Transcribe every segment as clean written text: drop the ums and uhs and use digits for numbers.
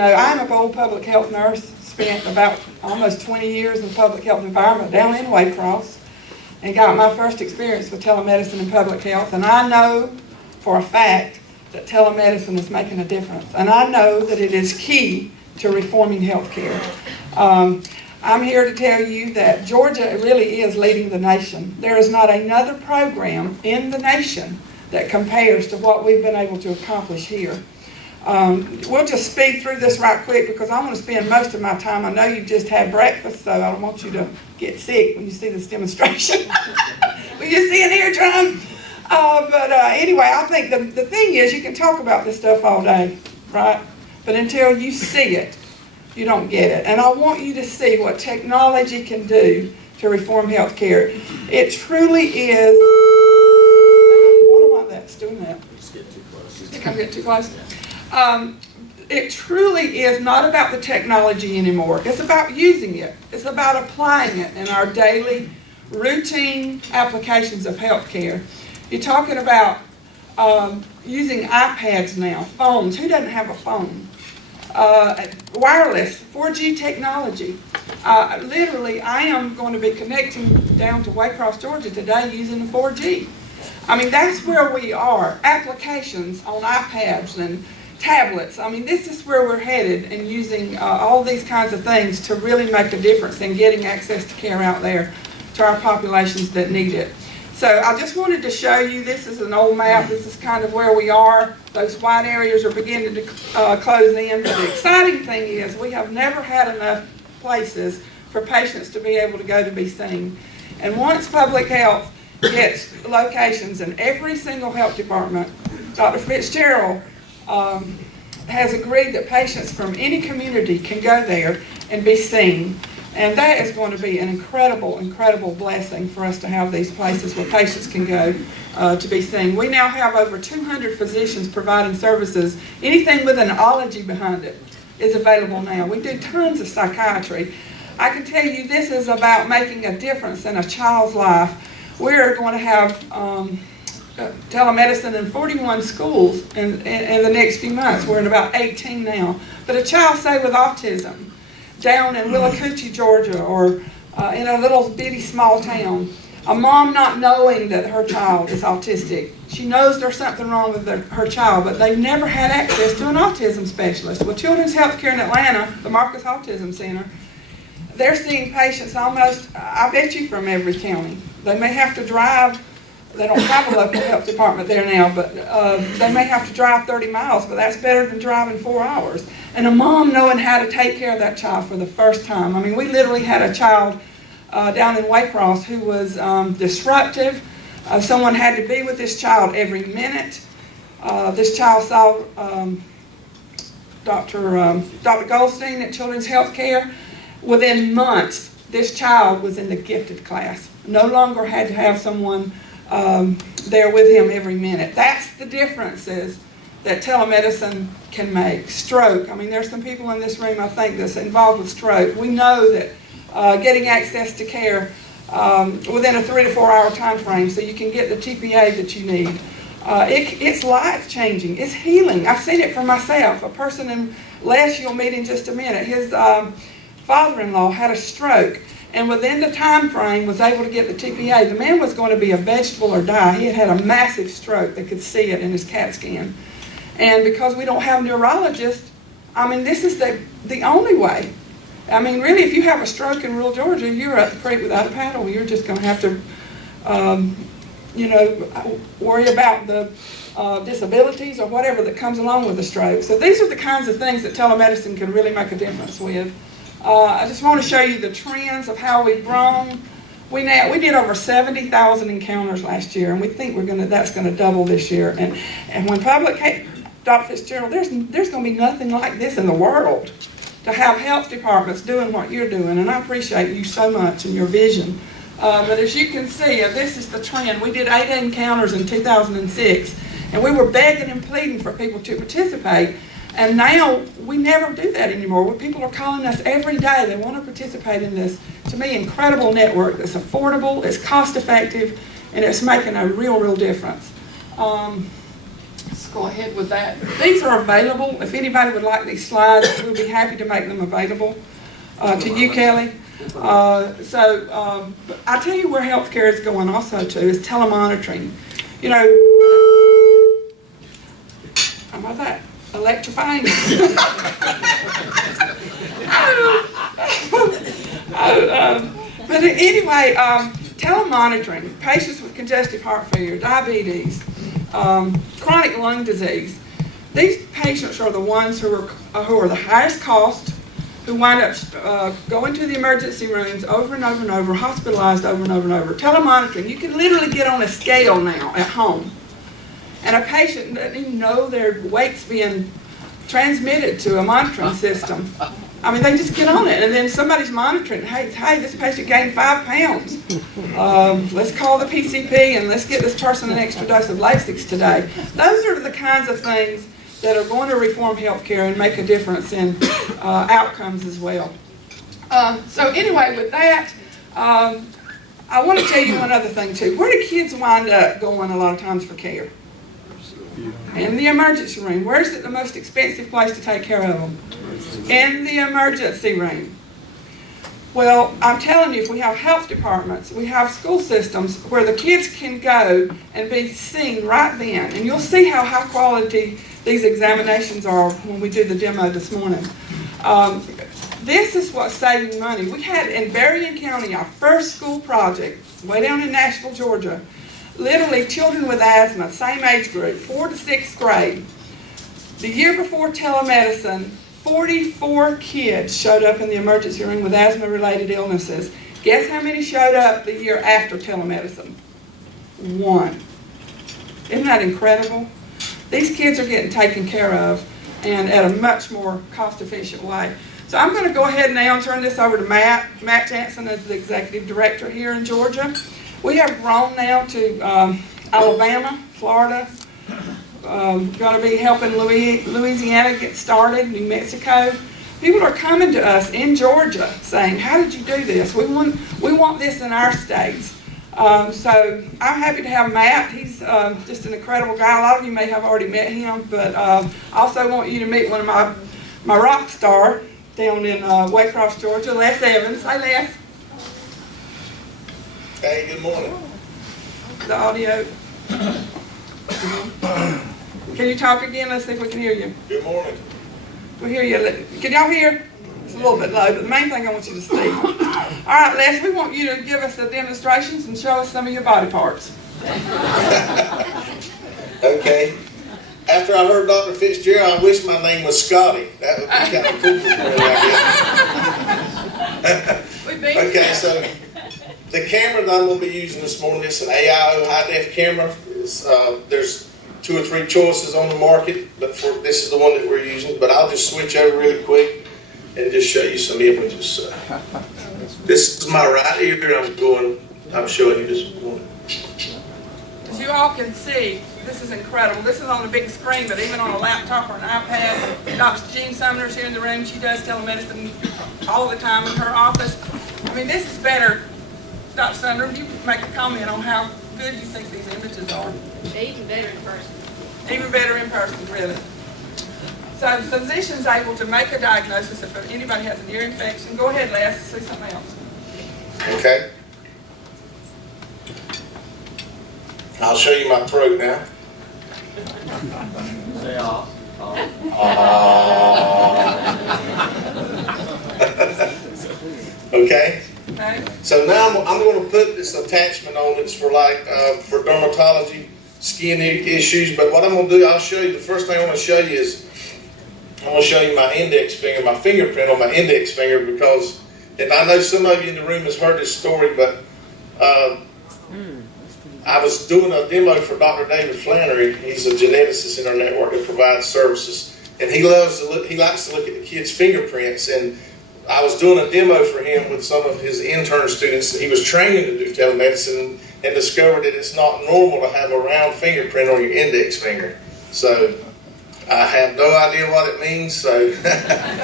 I'm a old public health nurse, spent about almost 20 years in the public health environment down in Waycross, and got my first experience with telemedicine and public health. And I know for a fact that telemedicine is making a difference. And I know that it is key to reforming healthcare. I'm here to tell you that Georgia really is leading the nation. There is not another program in the nation that compares to what we've been able to accomplish here. We'll just speed through this right quick because I want to spend most of my time. I know you just had breakfast, so I don't want you to get sick when you see this demonstration. When you see an eardrum. Anyway, I think the thing is you can talk about this stuff all day, right? But until you see it, you don't get it. And I want you to see what technology can do to reform healthcare. It truly is. What am I that's doing that? Just get too close. You think I'm getting too close? It truly is not about the technology anymore. It's about using it. It's about applying it in our daily routine applications of healthcare. You're talking about using iPads now, phones. Who doesn't have a phone? Wireless, 4G technology. Literally, I am going to be connecting down to Waycross, Georgia today using the 4G. I mean, that's where we are. Applications on iPads and tablets. I mean, this is where we're headed, and using all these kinds of things to really make a difference in getting access to care out there to our populations that need it. So I just wanted to show you, this is an old map. This is kind of where we are. Those white areas are beginning to close in. But the exciting thing is we have never had enough places for patients to be able to go to be seen. And once public health gets locations in every single health department, Dr. Fitzgerald has agreed that patients from any community can go there and be seen. And that is going to be an incredible, incredible blessing for us to have these places where patients can go to be seen. We now have over 200 physicians providing services. Anything with an ology behind it is available now. We do tons of psychiatry. I can tell you this is about making a difference in a child's life. We're going to have telemedicine in 41 schools in the next few months. We're in about 18 now. But a child, say, with autism, down in Willacoochee, Georgia, or in a little bitty small town, a mom not knowing that her child is autistic. She knows there's something wrong with her child, but they've never had access to an autism specialist. Well, Children's Healthcare in Atlanta, the Marcus Autism Center, they're seeing patients almost, I bet you, from every county. They may have to drive. They don't have a local health department there now, but they may have to drive 30 miles, but that's better than driving 4 hours. And a mom knowing how to take care of that child for the first time. I mean, we literally had a child down in Waycross who was disruptive. Someone had to be with this child every minute. This child saw Dr. Goldstein at Children's Healthcare. Within months, this child was in the gifted class. No longer had to have someone there with him every minute. That's the differences that telemedicine can make. Stroke. I mean, there's some people in this room, I think, that's involved with stroke. We know that getting access to care within a 3 to 4 hour time frame so you can get the TPA that you need. It's life-changing. It's healing. I've seen it for myself. A person in Les, you'll meet in just a minute, his father-in-law had a stroke, and within the time frame was able to get the TPA. The man was going to be a vegetable or die. He had a massive stroke. They could see it in his CAT scan. And because we don't have neurologists, I mean, this is the only way. I mean, really, if you have a stroke in rural Georgia, you're up the creek without a paddle. You're just going to have to, worry about the disabilities or whatever that comes along with the stroke. So these are the kinds of things that telemedicine can really make a difference with. I just want to show you the trends of how we've grown. We did over 70,000 encounters last year, and we think that's going to double this year. And when Dr. Fitzgerald, there's going to be nothing like this in the world, to have health departments doing what you're doing, and I appreciate you so much and your vision. But as you can see, this is the trend. We did 8 encounters in 2006, and we were begging and pleading for people to participate. And now we never do that anymore. People are calling us every day. They want to participate in this, to me, incredible network that's affordable, it's cost effective, and it's making a real, real difference. go ahead with that. These are available. If anybody would like these slides, we'll be happy to make them available to you, Kelly. But I tell you where healthcare is going also too, is telemonitoring. You know, how about that? Electrifying. But anyway, telemonitoring, patients with congestive heart failure, diabetes, chronic lung disease. These patients are the ones who are the highest cost, who wind up going to the emergency rooms over and over and over, hospitalized over and over and over. Telemonitoring, you can literally get on a scale now at home, and a patient doesn't even know their weight's being transmitted to a monitoring system. I mean, they just get on it, and then somebody's monitoring. Hey, this patient gained 5 pounds. Let's call the PCP and let's get this person an extra dose of Lasix today. Those are the kinds of things that are going to reform healthcare and make a difference in outcomes as well. So anyway, with that, I want to tell you one other thing too. Where do kids wind up going a lot of times for care? In the emergency room. Where's it the most expensive place to take care of them? In the emergency room. Well, I'm telling you, if we have health departments, we have school systems where the kids can go and be seen right then. And you'll see how high quality these examinations are when we do the demo this morning. This is what's saving money. We had in Berrien County our first school project, way down in Nashville, Georgia. Literally children with asthma, same age group, 4th to 6th grade. The year before telemedicine, 44 kids showed up in the emergency room with asthma-related illnesses. Guess how many showed up the year after telemedicine? 1. Isn't that incredible? These kids are getting taken care of, and at a much more cost-efficient way. So I'm going to go ahead now and turn this over to Matt. Matt Jansen is the executive director here in Georgia. We have grown now to Alabama, Florida, going to be helping Louisiana get started, New Mexico. People are coming to us in Georgia saying, how did you do this? We want this in our states. So I'm happy to have Matt. He's just an incredible guy. A lot of you may have already met him, but I also want you to meet one of my rock star down in Waycross, Georgia, Les Evans. Hey, Les. Hey, good morning. The audio. Can you talk again? Let's see if we can hear you. Good morning. We hear you. Can y'all hear? It's a little bit low, but the main thing I want you to see. All right, Les, we want you to give us the demonstrations and show us some of your body parts. Okay. After I heard Dr. Fitzgerald, I wish my name was Scotty. That would be kind of cool for me, I guess. Okay, so the camera that I'm going to be using this morning is an AIO high-def camera. There's 2 or 3 choices on the market, but this is the one that we're using. But I'll just switch over really quick and just show you some images. This is my right ear. I'm showing you this morning. As you all can see, this is incredible. This is on a big screen, but even on a laptop or an iPad. Dr. Jean Sumner's here in the room. She does telemedicine all the time in her office. I mean, this is better. Dr. Sumner, you make a comment on how good you think these images are. Even better in person. Even better in person, really. So the physician's able to make a diagnosis if anybody has an ear infection. Go ahead, Les, see something else. Okay. I'll show you my throat now. Say ah. Okay. Okay. So now I'm going to put this attachment on. It's for for dermatology, skin issues. But what I'm going to do, I'll show you. The first thing I want to show you is I'm going to show you my index finger, my fingerprint on my index finger, because and I know some of you in the room has heard this story, but I was doing a demo for Dr. David Flannery. He's a geneticist in our network that provides services, and he likes to look at the kids' fingerprints. And I was doing a demo for him with some of his intern students. He was training to do telemedicine and discovered that it's not normal to have a round fingerprint on your index finger. So I have no idea what it means. So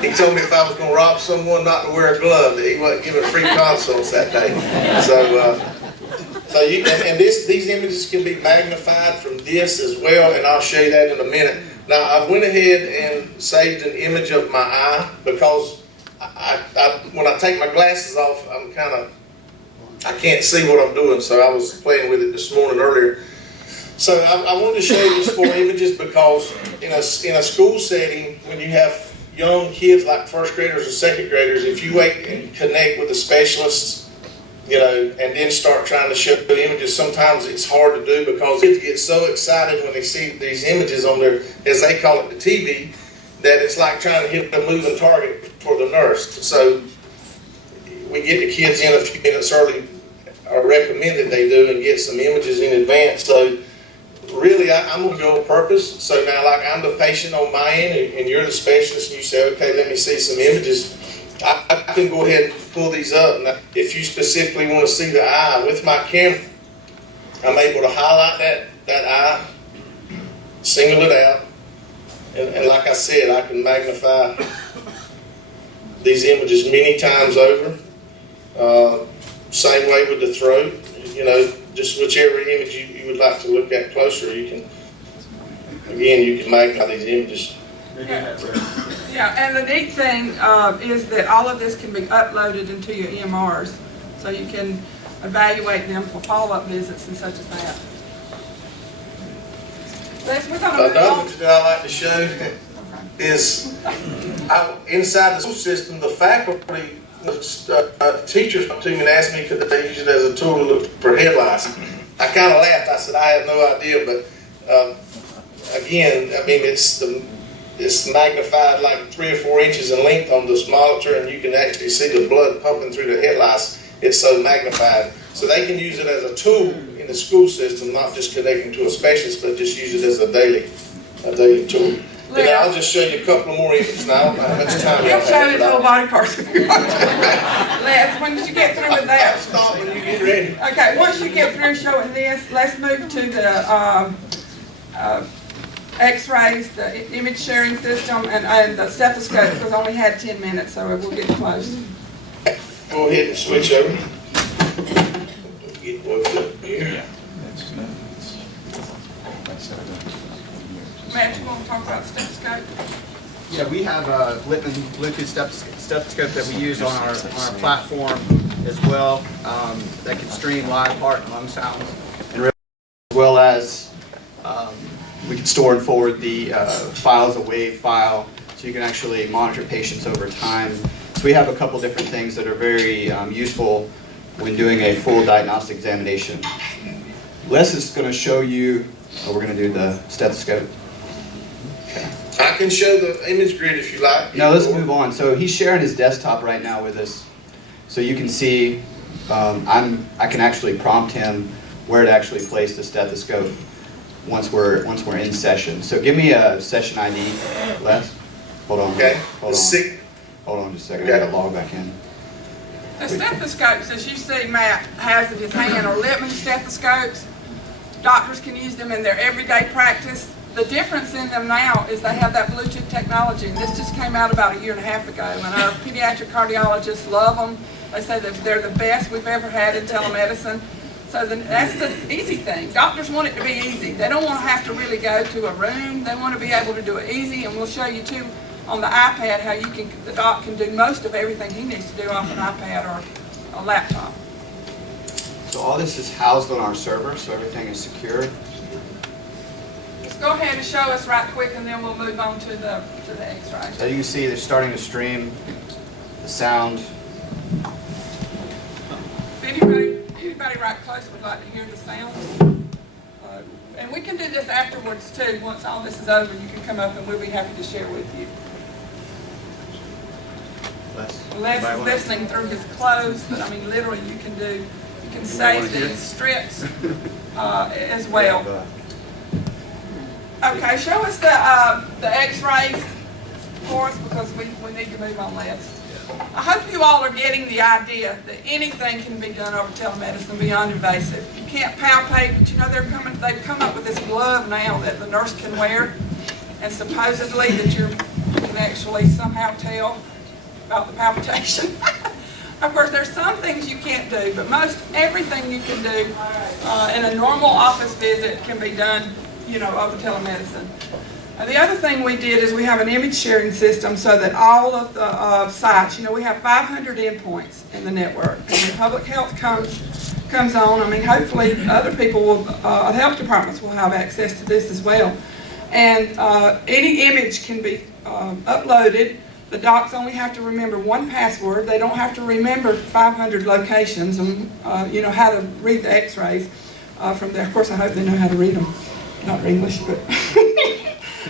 he told me if I was going to rob someone not to wear a glove, that he wasn't giving free consults that day. So these images can be magnified from this as well, and I'll show you that in a minute. Now, I went ahead and saved an image of my eye because when I take my glasses off, I can't see what I'm doing, so I was playing with it this morning earlier. So I wanted to show you these 4 images because in a school setting, when you have young kids like first graders or second graders, if you wait and connect with the specialists, and then start trying to show the images, sometimes it's hard to do because kids get so excited when they see these images on their, as they call it, the TV, that it's like trying to hit a moving target for the nurse. So we get the kids in a few minutes early, or recommend that they do, and get some images in advance. So really, I'm going to go on purpose. So now, like, I'm the patient on my end, and you're the specialist, and you say, okay, let me see some images. I can go ahead and pull these up. Now, if you specifically want to see the eye with my camera, I'm able to highlight that eye, single it out, and like I said, I can magnify these images many times over. Same way with the throat. Just whichever image you would like to look at closer, you can magnify these images. Yeah, and the neat thing is that all of this can be uploaded into your EMRs, so you can evaluate them for follow-up visits and such as that. Another thing that I like to show is inside the school system, the faculty, teachers come to me and ask me could they use it as a tool to look for head lice. I kind of laughed. I said I had no idea, but again, I mean it's magnified like 3 or 4 inches in length on this monitor, and you can actually see the blood pumping through the head lice. It's so magnified. So they can use it as a tool in the school system, not just connecting to a specialist, but just use it as a daily tool. And I'll just show you a couple more images now. I don't know how much time He'll show his little body parts if you want to. Les, when did you get through with that? I'll stop when you get ready. Okay, once you get through showing this, let's move to the X-rays, the image sharing system, and the stethoscope, because I only had 10 minutes, so we'll get close. Go ahead and switch over. Get worked up here. Matt, you want to talk about stethoscope? Yeah, we have a Bluetooth stethoscope that we use on our platform as well, that can stream live heart and lung sounds, and as well as we can store and forward the file as a WAV file, so you can actually monitor patients over time. So we have a couple different things that are very useful when doing a full diagnostic examination. Les is going to show you, we're going to do the stethoscope. Okay. I can show the image grid if you like. No, let's move on. So he's sharing his desktop right now with us, so you can see. I can actually prompt him where to actually place the stethoscope once we're in session. So give me a session ID, Les. Hold on. Okay. Hold on just a second. Okay. I gotta log back in. The stethoscopes, as you see Matt has in his hand, are Littman stethoscopes. Doctors can use them in their everyday practice. The difference in them now is they have that Bluetooth technology, and this just came out about 1.5 years ago, and our pediatric cardiologists love them. They say that they're the best we've ever had in telemedicine. So that's the easy thing. Doctors want it to be easy. They don't want to have to really go to a room. They want to be able to do it easy, and we'll show you too on the iPad how the doc can do most of everything he needs to do off an iPad or a laptop. So all this is housed on our server, so everything is secure. Let's go ahead and show us right quick, and then we'll move on to the X-ray. So you can see they're starting to stream the sound. If anybody right close would like to hear the sound, and we can do this afterwards too. Once all this is over, you can come up and we'll be happy to share with you. Les is listening through his clothes, but I mean literally you can save these strips as well. Okay, show us the X-rays for us because we need to move on, Les. I hope you all are getting the idea that anything can be done over telemedicine beyond invasive. You can't palpate, but you know they've come up with this glove now that the nurse can wear, and supposedly that you can actually somehow tell about the palpitation. Of course, there's some things you can't do, but most everything you can do in a normal office visit can be done, over telemedicine. The other thing we did is we have an image sharing system so that all of the sites, we have 500 endpoints in the network, and when public health comes on, hopefully other people will, health departments will have access to this as well. And any image can be uploaded. The docs only have to remember one password. They don't have to remember 500 locations and, how to read the x-rays from there. Of course, I hope they know how to read them. Not English, but...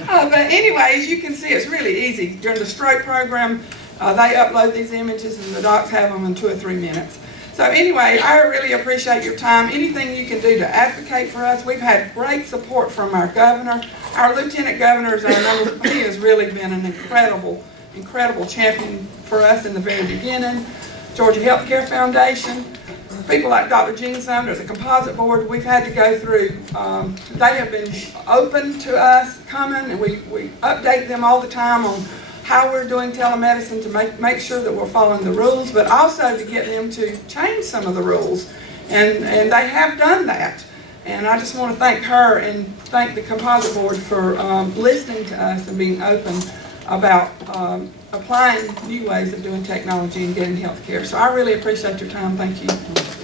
but anyways, you can see it's really easy. During the stroke program, they upload these images and the docs have them in 2 or 3 minutes. So anyway, I really appreciate your time. Anything you can do to advocate for us. We've had great support from our governor. Our lieutenant governor is our number. He has really been an incredible champion for us in the very beginning. Georgia Healthcare Foundation, people like Dr. Gene Sumner, the composite board we've had to go through. They have been open to us coming, and we update them all the time on how we're doing telemedicine to make sure that we're following the rules, but also to get them to change some of the rules. And they have done that. And I just want to thank her and thank the composite board for listening to us and being open about applying new ways of doing technology and getting health care. So I really appreciate your time. Thank you.